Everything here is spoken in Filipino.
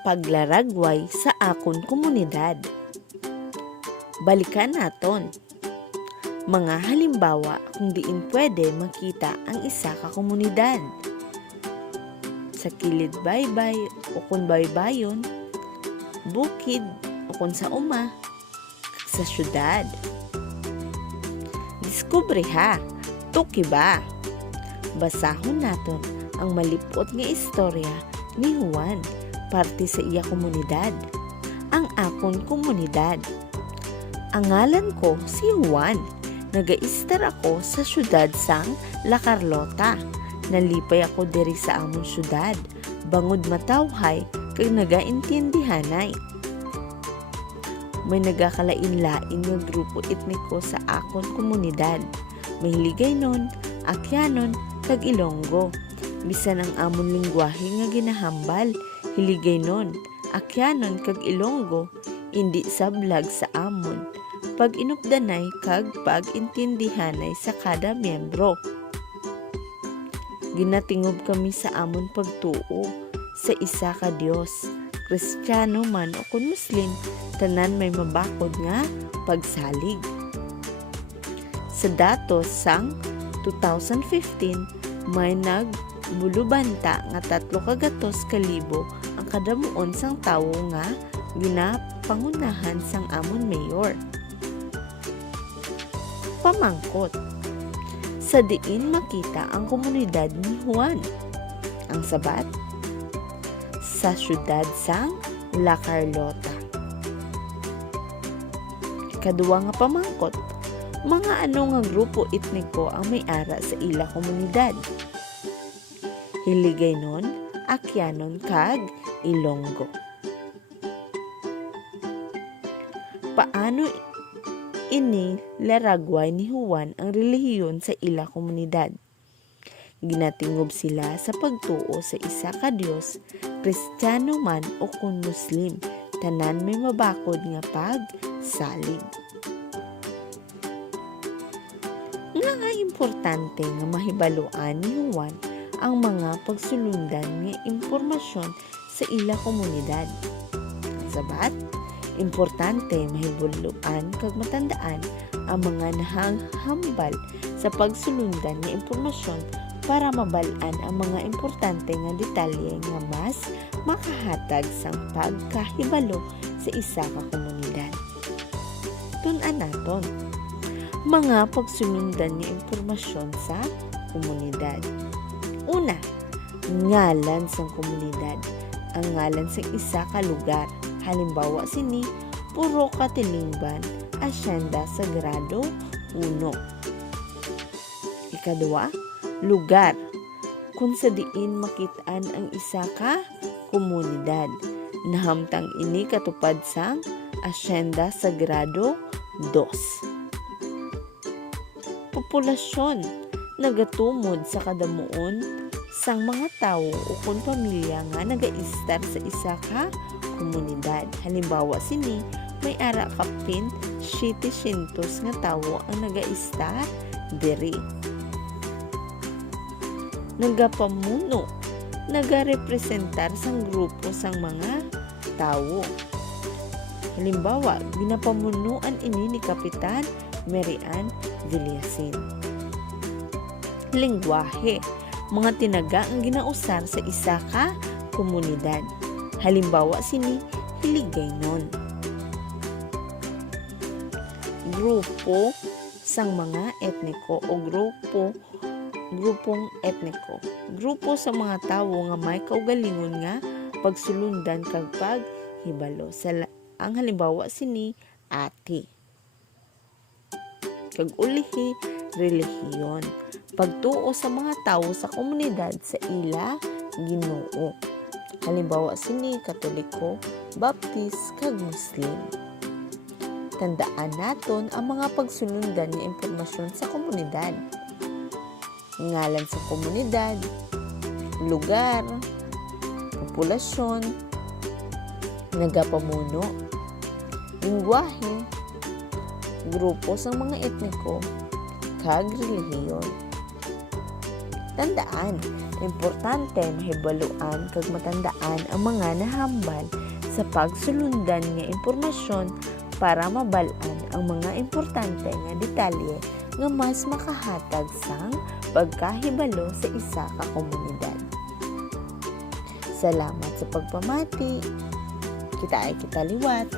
paglaragway sa akon komunidad. Balikan naton. Mga halimbawa kung diin pwede makita ang isa ka komunidad. Sa kilid baybay o kung baybayon, bukid o kung sa uma, sa syudad. Diskubre ha, tuki ba? Basahon naton ang malipot nga istorya ni Juan parte sa iya komunidad, ang akon komunidad. Ang ngalan ko si Juan. Nagaistar ako sa syudad sang La Carlota. Nalipay ako diri sa amon syudad. Bangod matawhay kag nagaintindihanay. May nagakalain-lain nga grupo etniko sa akon komunidad. May Hiligaynon, Akyanon, kag Ilonggo. Bisan ang amon lingwahe nga ginahambal, Hiligaynon, Akyanon kag Ilonggo, indi sablag sa amon. Pag inupdanay kag pag-intindihanay sa kada miyembro. Ginatingob kami sa amon pagtuo sa isa ka Dios. Kristiyano man o kun Muslim, tanan may mabakod nga pagsalig. Sa datos sang 2015, may nagbulubanta nga tatlo kagatos kalibo kadamuon sang tawo nga ginapangunahan sang amon mayor. Pamangkot Sa diin makita ang komunidad ni Juan. Ang sabat sa syudad sang La Carlota. Ikaduwa nga pamangkot, mga ano nga grupo etniko ang may ara sa ila komunidad. Hiligaynon, Akyanon kag Ilonggo. Paano ini laragway ni Juan ang relihiyon sa ila komunidad? Ginatingob sila sa pagtuo sa isa ka Dios, Kristiyano man o kung Muslim, tanan may mabakod nga pagsalig. Nga nga importante nga mahibaluan ni Juan ang mga pagsulundan nga impormasyon sa ila komunidad. Sabat, importante mahibuluan kag matandaan ang mga nahahambal sa pagsulundan nga impormasyon para mabalaan ang mga importante nga detalye nga mas makahatag sang pagkahibalo sa isa ka komunidad. Tun-an naton mga pagsulundan nga impormasyon sa komunidad. Una, ngalan sang komunidad. Ang ngalan sa isa ka lugar. Halimbawa sini, Puro Katilingban, Asyenda Sagrado 1. Ikadua, lugar. Kung sa diin makitaan ang isa ka komunidad. Nahamtang ini katupad sang Asyenda Sagrado 2 populasyon nagatumod sa kadamuon sang mga tawo o kung pamilya nga nagaistar sa isa ka komunidad. Halimbawa sini, may ara kapin 700 nga tawo ang nagaistar diri. Nagapamuno, nagarepresentar sang grupo sang mga tawo. Halimbawa, ginapamunuan ini ni Kapitan Marian Villasin. Lingwahe, mga tinaga ang ginausar sa isa ka komunidad. Halimbawa sini Hiligaynon. Grupo sang mga etniko o grupo grupong etniko. Grupo sa mga tawo nga may kaugalingon nga pagsulundan kag paghibalo. Sa ang halimbawa sini ati kag ulihi relihiyon pagtuo sa mga tawo sa komunidad sa ila Ginoo. Halimbawa sini katoliko baptist kag muslim. Tandaan naton ang mga pagsulundan nga impormasyon sa komunidad. Ngalan sa komunidad lugar populasyon nagapamuno lingwahe grupo sa mga etniko, kag relihiyon. Tandaan, Importante mahibaluan kag matandaan ang mga nahambal sa pagsulundan nga impormasyon para mabalaan ang mga importante nga detalye nga mas makahatag sang pagkahibalo sa isa ka komunidad. Salamat sa pagpamati. Kita ay kita liwat.